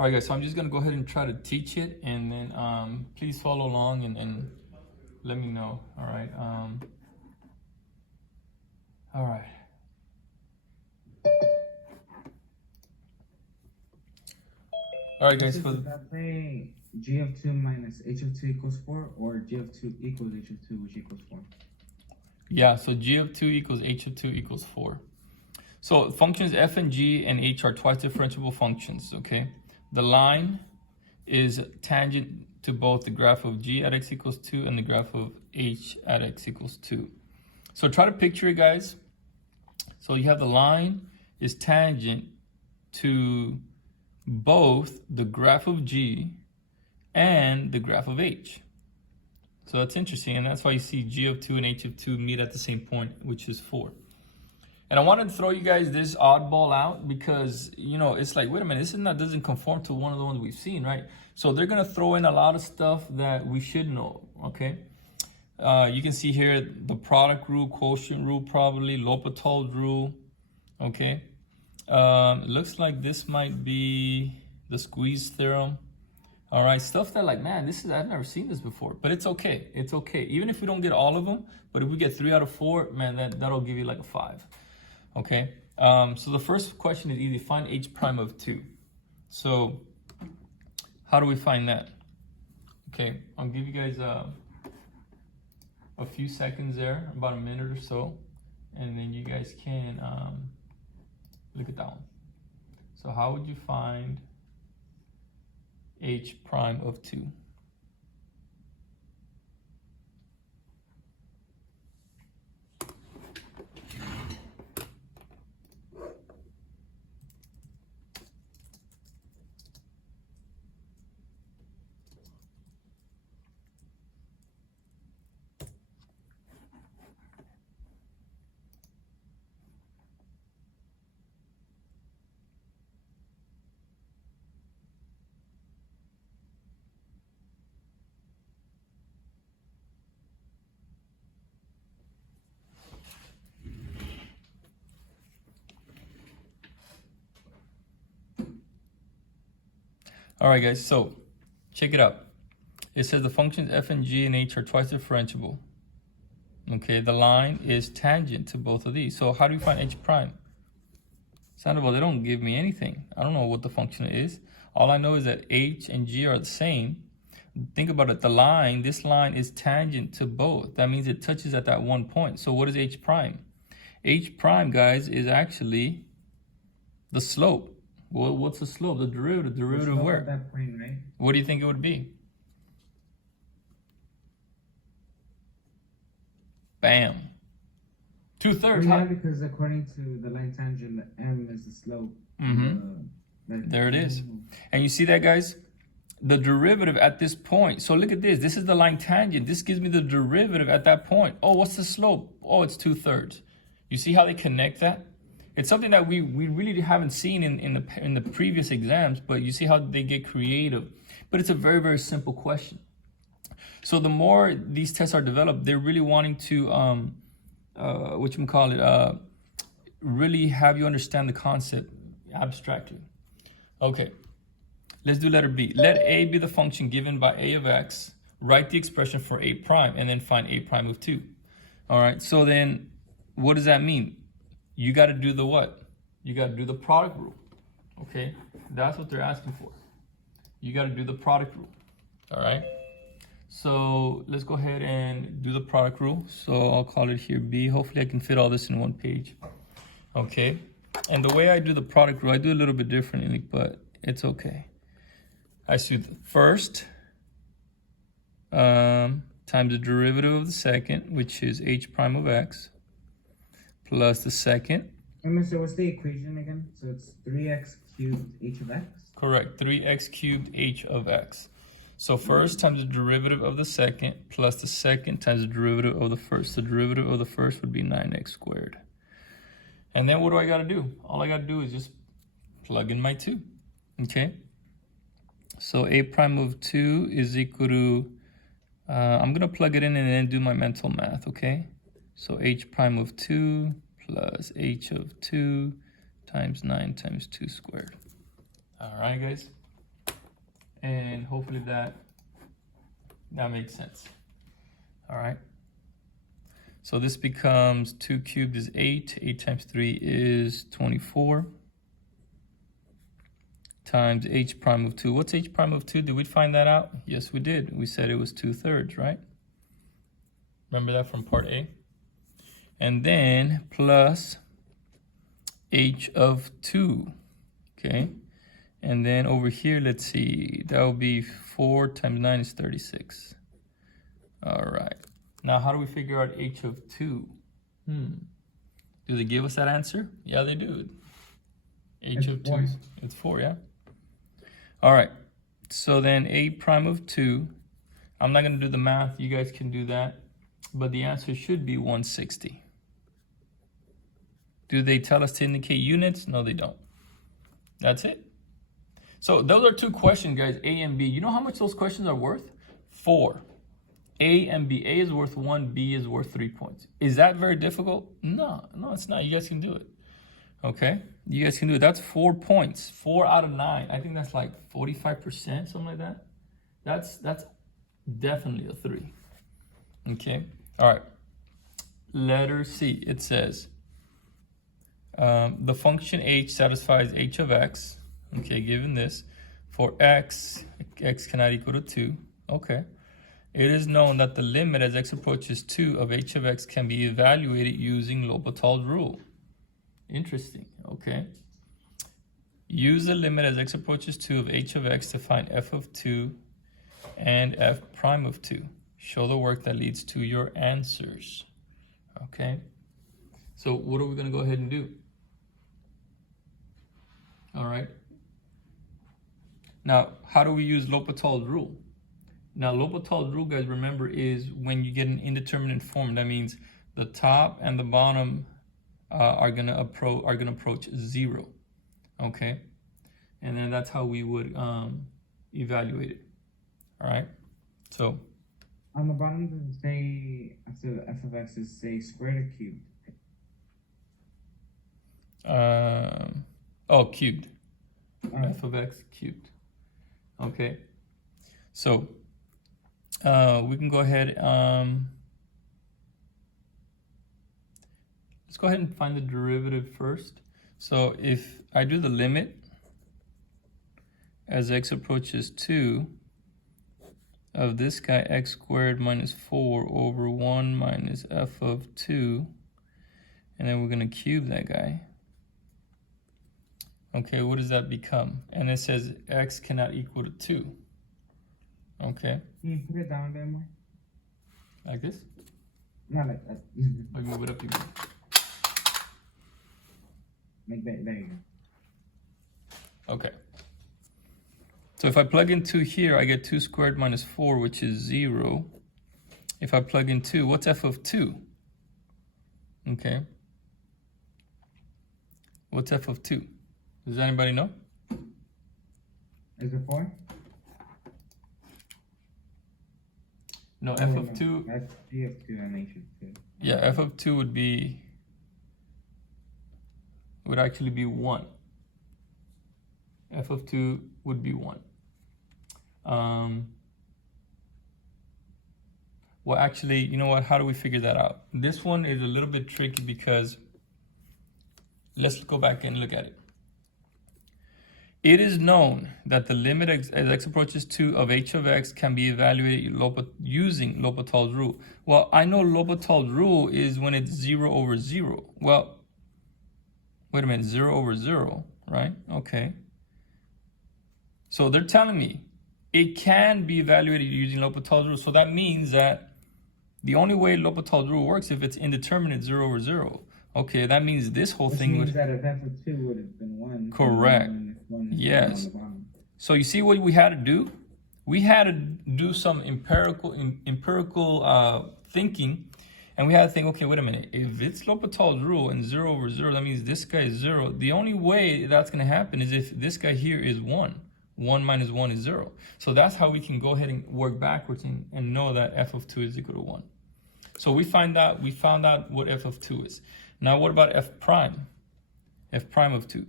All right, guys, so I'm just gonna go ahead and try to teach it, and then please follow along and let me know. All right. All right. All right, guys. Does that say g of 2 minus h of 2 equals 4, or g of 2 equals h of 2, which equals 4? Yeah, so g of 2 equals h of 2 equals 4. So functions f and g and h are twice differentiable functions, okay? The line is tangent to both the graph of g at x equals 2 and the graph of h at x equals 2. So try to picture it, guys. So you have the line is tangent to both the graph of g and the graph of h. So that's interesting, and that's why you see g of 2 and h of 2 meet at the same point, which is 4. And I wanted to throw you guys this oddball out because, you know, it's like, wait a minute, doesn't conform to one of the ones we've seen, right? So they're going to throw in a lot of stuff that we should know, okay? You can see here the product rule, quotient rule, probably, L'Hopital's rule, okay? It looks like this might be the squeeze theorem. All right, stuff that like, man, I've never seen this before, but it's okay. It's okay. Even if we don't get all of them, but if we get 3 out of 4, man, that'll give you like a 5. Okay, so the first question is easy. Find h prime of 2. So how do we find that? Okay, I'll give you guys a few seconds there, about a minute or so, and then you guys can look at that one. So how would you find h prime of 2? All right, guys, so check it out. It says the functions f and g and h are twice differentiable. Okay, the line is tangent to both of these. So how do we find h prime? Sandoval, they don't give me anything. I don't know what the function is. All I know is that h and g are the same. Think about it. This line is tangent to both. That means it touches at that one point. So what is h prime? H prime, guys, is actually the slope. Well, what's the slope? The derivative. Derivative of where? At that point, right? What do you think it would be? Bam. 2/3. Yeah, because according to the line tangent, m is the slope. There it is. And you see that, guys? The derivative at this point. So look at this. This is the line tangent. This gives me the derivative at that point. Oh, what's the slope? Oh, it's 2/3. You see how they connect that? It's something that we really haven't seen in the previous exams, but you see how they get creative. But it's a very, very simple question. So the more these tests are developed, they're really wanting to really have you understand the concept abstractly. Okay, let's do letter B. Let a be the function given by a of x. Write the expression for a prime and then find a prime of 2. All right, so then what does that mean? You got to do the what? You got to do the product rule. Okay, that's what they're asking for. You got to do the product rule. All right, so let's go ahead and do the product rule. So I'll call it here B. Hopefully I can fit all this in one page. Okay, and the way I do the product rule, I do a little bit differently, but it's okay. I see the first times the derivative of the second, which is h prime of x, plus the second. So what's the equation again? So it's 3x cubed h of x? Correct, 3x cubed h of x. So first times the derivative of the second plus the second times the derivative of the first. The derivative of the first would be 9x squared. And then what do I got to do? All I got to do is just plug in my 2, okay? So a prime of 2 is equal to, I'm going to plug it in and then do my mental math, okay? So h prime of 2 plus h of 2 times 9 times 2 squared. All right, guys. And hopefully that makes sense. All right. So this becomes 2 cubed is 8. 8 times 3 is 24. Times h prime of 2. What's h prime of 2? Did we find that out? Yes, we did. We said it was 2/3, right? Remember that from part A? And then plus h of 2, okay? And then over here, let's see, that will be 4 times 9 is 36. All right. Now, how do we figure out h of 2? Do they give us that answer? Yeah, they do. H of 2, it's 4, yeah? All right. So then a prime of 2, I'm not going to do the math. You guys can do that. But the answer should be 160. Do they tell us to indicate units? No, they don't. That's it. So those are 2 questions, guys, A and B. You know how much those questions are worth? 4. A and B. A is worth 1, B is worth 3 points. Is that very difficult? No, it's not. You guys can do it. Okay? You guys can do it. That's 4 points. 4 out of 9. I think that's like 45%, something like that. That's definitely a 3. Okay? All right. Letter C. It says, the function h satisfies h of x. Okay, given this, for x cannot equal to 2. Okay. It is known that the limit as x approaches 2 of h of x can be evaluated using L'Hopital's rule. Interesting. Okay. Use the limit as x approaches 2 of h of x to find f of 2 and f prime of 2. Show the work that leads to your answers. Okay. So what are we going to go ahead and do? All right. Now, how do we use L'Hopital's rule? Now, L'Hopital's rule, guys, remember, is when you get an indeterminate form. That means the top and the bottom are gonna approach 0. Okay, and then that's how we would evaluate it. All right. So on the bottom, does it say after the f of x is say squared or cubed? Oh, cubed. Right. F of x cubed. Okay. So we can go ahead. Let's go ahead and find the derivative first. So if I do the limit as x approaches 2 of this guy, x squared minus 4 over 1 minus f of 2, and then we're going to cube that guy. Okay, what does that become? And it says x cannot equal to 2. Okay. Can you put it down a bit more? Like this? Not like that. Like move it up even. Like that. There you go. Okay. So if I plug in 2 here, I get 2 squared minus 4, which is 0. If I plug in 2, what's f of 2? Okay. What's f of 2? Does anybody know? Is it 4? No, f of 2. That's g of 2 and h of 2. Yeah, f of 2 would actually be 1. F of 2 would be 1. Well, actually, you know what? How do we figure that out? This one is a little bit tricky because let's go back and look at it. It is known that the limit as x approaches 2 of h of x can be evaluated using L'Hopital's rule. Well, I know L'Hopital's rule is when it's 0 over 0. Well, wait a minute, 0 over 0, right? Okay. So they're telling me it can be evaluated using L'Hopital's rule. So that means that the only way L'Hopital's rule works if it's indeterminate 0 over 0. Okay, that means this whole thing would... that if f of 2 would have been 1. Correct. Yes. So you see what we had to do? We had to do some empirical thinking, and we had to think, okay, wait a minute. If it's L'Hopital's rule and 0 over 0, that means this guy is 0. The only way that's going to happen is if this guy here is 1. 1 minus 1 is 0. So that's how we can go ahead and work backwards and know that f of 2 is equal to 1. So we found out what f of 2 is. Now what about f prime? F prime of 2.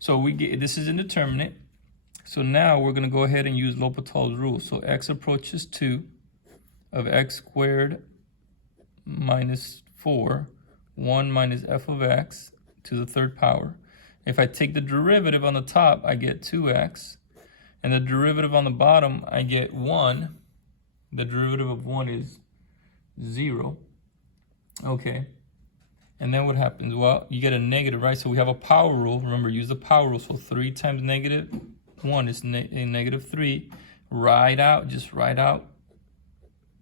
So we get, this is indeterminate. So now we're gonna go ahead and use L'Hopital's rule. So x approaches 2 of x squared minus 4, 1 minus f of x to the third power. If I take the derivative on the top, I get 2x. And the derivative on the bottom, I get 1. The derivative of 1 is 0. Okay. And then what happens? Well, you get a negative, right? So we have a power rule. Remember, use the power rule. So 3 times negative 1 is a negative 3. Just write out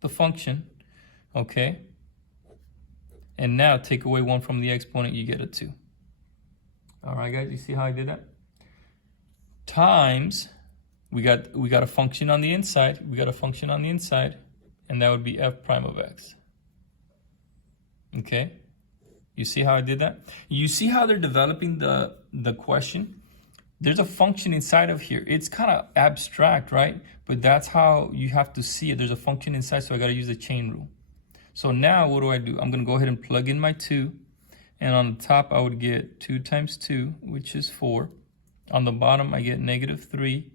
the function. Okay. And now take away 1 from the exponent, you get a 2. All right, guys, you see how I did that? Times, we got a function on the inside. And that would be f prime of x. Okay? You see how I did that? You see how they're developing the question? There's a function inside of here. It's kind of abstract, right? But that's how you have to see it. There's a function inside, so I got to use the chain rule. So now what do? I'm going to go ahead and plug in my 2. And on the top, I would get 2 times 2, which is 4. On the bottom, I get negative 3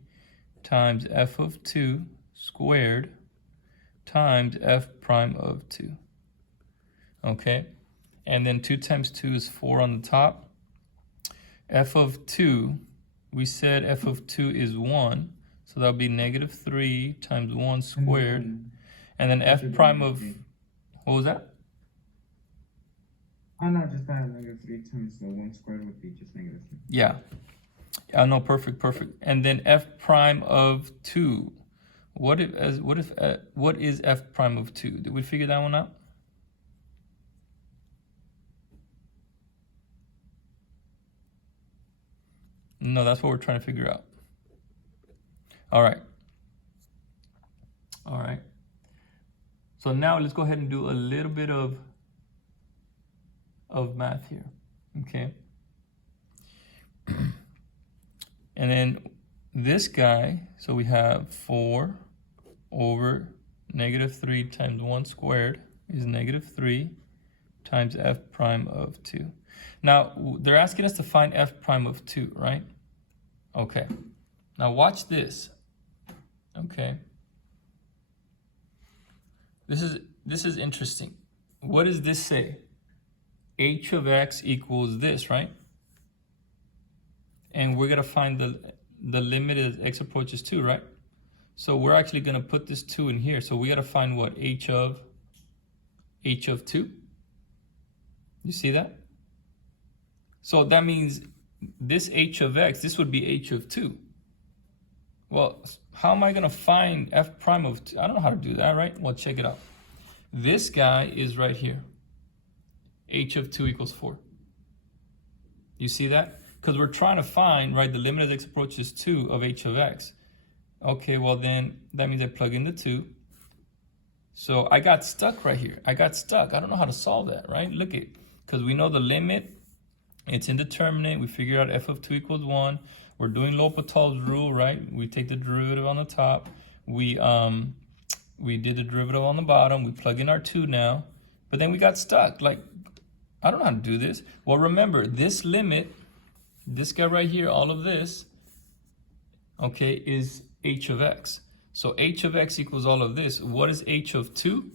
times f of 2 squared times f prime of 2. Okay? And then 2 times 2 is 4 on the top. F of 2, we said f of 2 is 1. So that would be negative 3 times 1 squared. And then f prime of, what was that? Oh, no, just that negative 3 times the 1 squared would be just negative 3. Yeah. No, perfect. And then f prime of 2. What is f prime of 2? Did we figure that one out? No, that's what we're trying to figure out. All right. So now let's go ahead and do a little bit of math here. Okay. And then this guy, so we have 4 over negative 3 times 1 squared is negative 3 times f prime of 2. Now, they're asking us to find f prime of 2, right? Okay. Now watch this. Okay. This is interesting. What does this say? H of x equals this, right? And we're gonna find the limit as x approaches 2, right? So we're actually gonna put this 2 in here. So we gotta find what? H of 2. You see that? So that means this h of x, this would be h of 2. Well, how am I gonna find f prime of 2? I don't know how to do that, right? Well, check it out. This guy is right here. H of 2 equals 4. You see that? Because we're trying to find, right, the limit as x approaches 2 of h of x. Okay, well then, that means I plug in the 2. So I got stuck right here. I don't know how to solve that, right? Look at, because we know the limit, it's indeterminate. We figure out f of 2 equals 1. We're doing L'Hopital's rule, right? We take the derivative on the top. We did the derivative on the bottom. We plug in our 2 now. But then we got stuck. Like, I don't know how to do this. Well, remember, this limit, this guy right here, all of this, okay, is h of x. So h of x equals all of this. What is h of 2?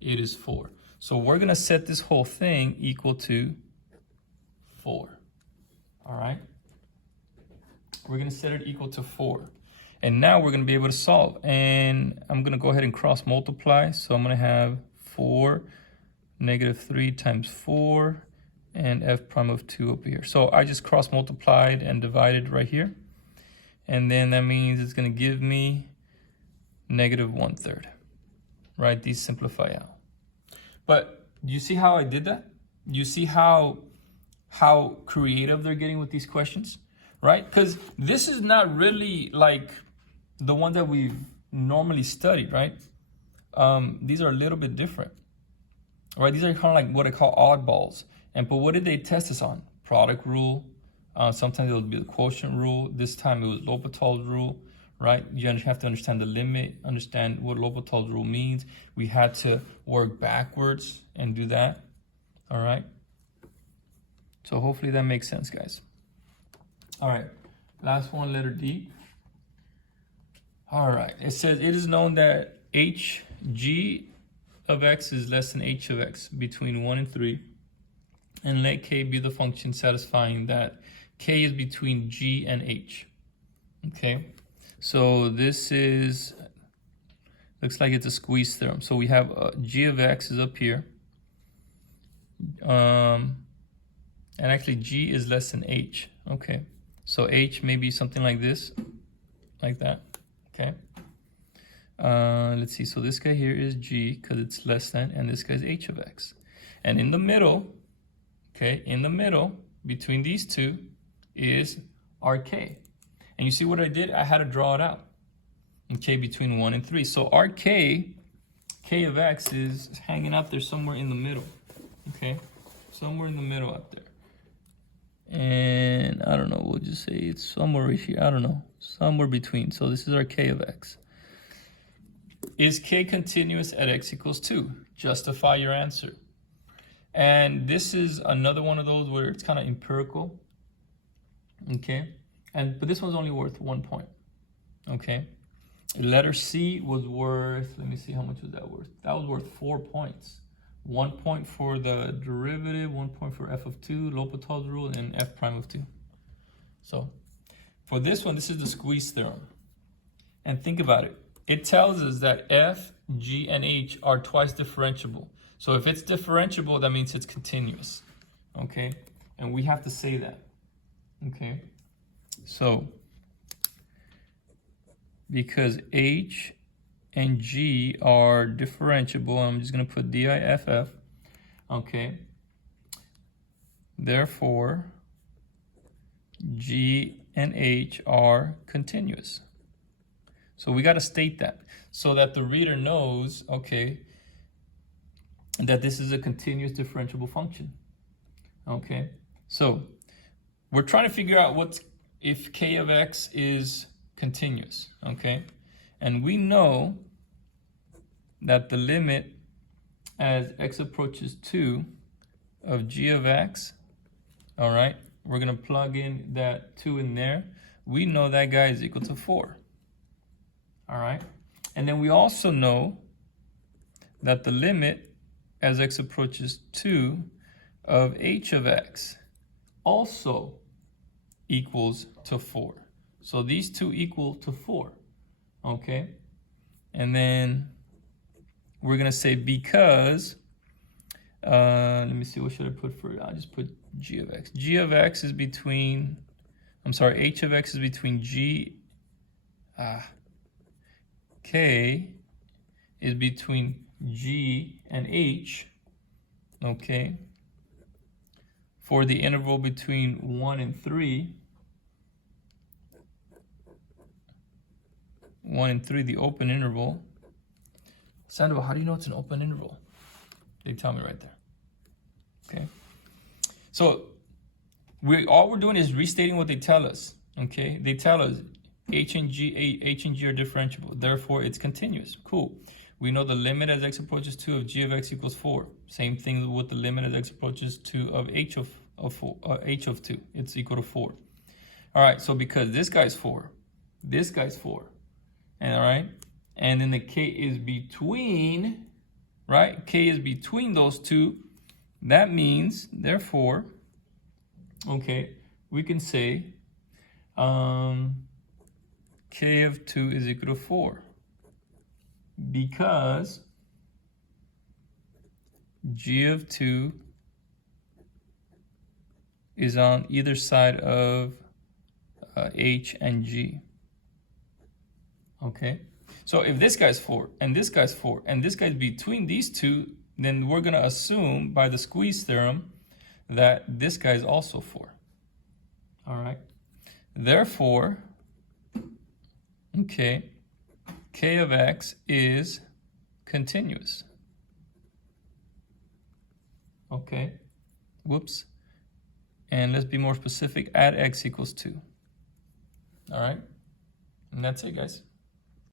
It is 4. So we're going to set this whole thing equal to 4. All right? We're going to set it equal to 4. And now we're going to be able to solve. And I'm going to go ahead and cross multiply. So I'm going to have 4 negative 3 times 4 and f prime of 2 up here. So I just cross multiplied and divided right here. And then that means it's going to give me negative 1/3. Right? These simplify out. But you see how I did that? You see how creative they're getting with these questions? Right? Because this is not really like the one that we've normally studied, right? These are a little bit different. Right? These are kind of like what I call oddballs. But what did they test us on? Product rule. Sometimes it would be the quotient rule. This time it was L'Hopital's rule, right? You have to understand the limit, understand what L'Hopital's rule means. We had to work backwards and do that, all right? So hopefully that makes sense, guys. All right, last one, letter D. All right, it says it is known that g of x is less than h of x between 1 and 3, and let k be the function satisfying that k is between g and h. Okay, so this is, looks like it's a squeeze theorem. So we have g of x is up here, and actually g is less than h. Okay, so h may be something like this, like that. Okay, let's see, so this guy here is g because it's less than, and this guy's h of x. And in the middle, okay, in the middle between these two is our k. And you see what I did? I had to draw it out. Okay, between 1 and 3. So our k of x is hanging out there somewhere in the middle. Okay, somewhere in the middle out there. And I don't know, we'll just say it's somewhere right here. I don't know, somewhere between. So this is our k of x. Is k continuous at x equals 2? Justify your answer. And this is another one of those where it's kind of empirical. Okay, but this one's only worth 1 point. Okay, letter C was worth, let me see, how much was that worth? That was worth 4 points. 1 point for the derivative, 1 point for f of 2, L'Hopital's rule, and f prime of 2. So for this one, this is the squeeze theorem. And think about it. It tells us that f, g, and h are twice differentiable. So if it's differentiable, that means it's continuous. Okay, and we have to say that. Okay, so because h and g are differentiable, I'm just going to put DIFF. Okay, therefore g and h are continuous. So we got to state that so that the reader knows, okay, that this is a continuous differentiable function. Okay, so we're trying to figure out what's, if k of x is continuous. Okay, and we know that the limit as x approaches 2 of g of x, all right, we're going to plug in that 2 in there. We know that guy is equal to 4. All right, and then we also know that the limit as x approaches 2 of h of x also equals to 4. So these two equal to 4. Okay, and then we're gonna say because, let me see, what should I put for, I'll just put g of x. G of x is between, I'm sorry, h of x is between k is between g and h, okay, for the interval between 1 and 3. 1 and 3, the open interval. Sandoval, how do you know it's an open interval? They tell me right there. Okay, so all we're doing is restating what they tell us. Okay, they tell us h and g are differentiable, therefore it's continuous. Cool. We know the limit as x approaches 2 of g of x equals 4. Same thing with the limit as x approaches 2 of h of 2. It's equal to 4. All right, so because this guy's 4, this guy's 4, and all right, and then the k is between, right? K is between those two. That means, therefore, okay, we can say k of 2 is equal to 4 because g of 2 is on either side of h and g. Okay, so if this guy's 4 and this guy's 4 and this guy's between these two, then we're gonna assume by the squeeze theorem that this guy is also 4. All right, therefore, okay, k of x is continuous. Okay, whoops, and let's be more specific, at x equals 2. All right, and that's it, guys.